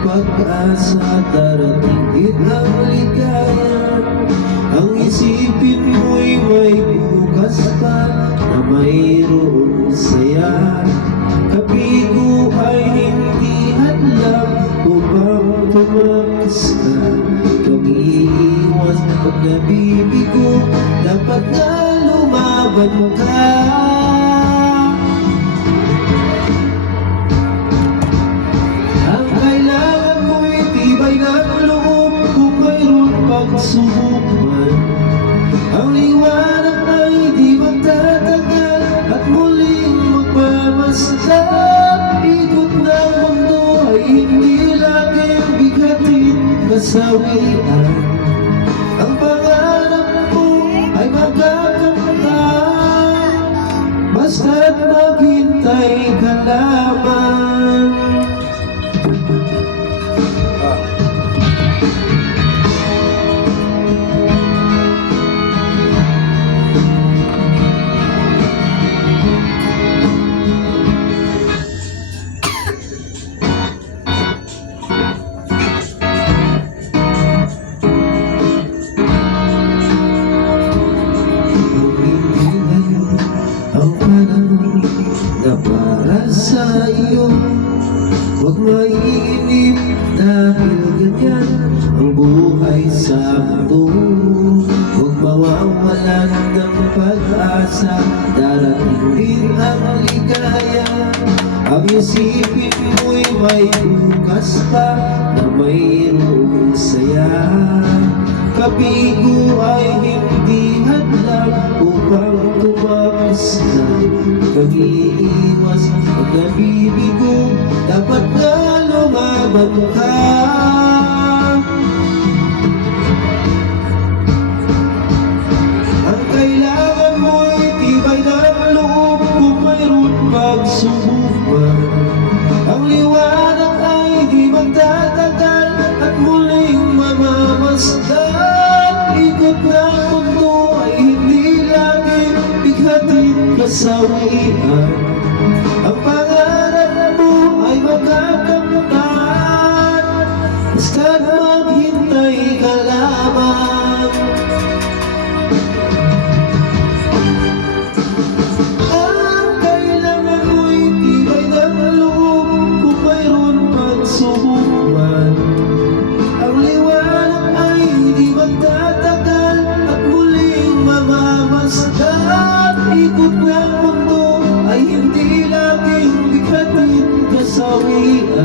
pag-asa, darating din ang ligaya. Ang isipin mo'y may bukas pa na mayroong saya. Kapigo ay hindi hadlang upang tumakas ka. Huwag iiwas pag nabibigo, dapat na lumaban ka. Ang kailangan mo'y tibay ng loob kung mayroon pagsubok man. Ang liwanag ay di magtatagal at muling magpamasdan. Ikot ng mundo ay hindi laging bigatin kasawian. Ang pangarap mo ay magagamit, basta't maghintay ka lamang. Na para sa iyo, huwag maiinip dahil ganyan ang buhay sa mundo. Huwag mawawalan ng pag-asa, darating din ang ligaya. Ang isipin mo'y may bukas pa na mayroong saya. Kapigo ay hindi hadlang upang tumakas ka. Pag-iiwas, pag nabibigo, dapat na lumaban ka. Ang kailangan mo'y tibay ng loob kung mayroon pagsubok. Ang liwanag ay di magtatagal at muling mamamasdan. Ikot ng mundo ay hindi laging bighatin kasawian. Ang pangarap mo ay magagamit, basta't maghintay ka lamang. Ang kailangan mo'y tibay ng loob kung mayroon pagsubok man. Ang liwanag ay di magtatagal at muling mamamasdan. Ikot ng mundo ay hindi laging bigatin kasawian.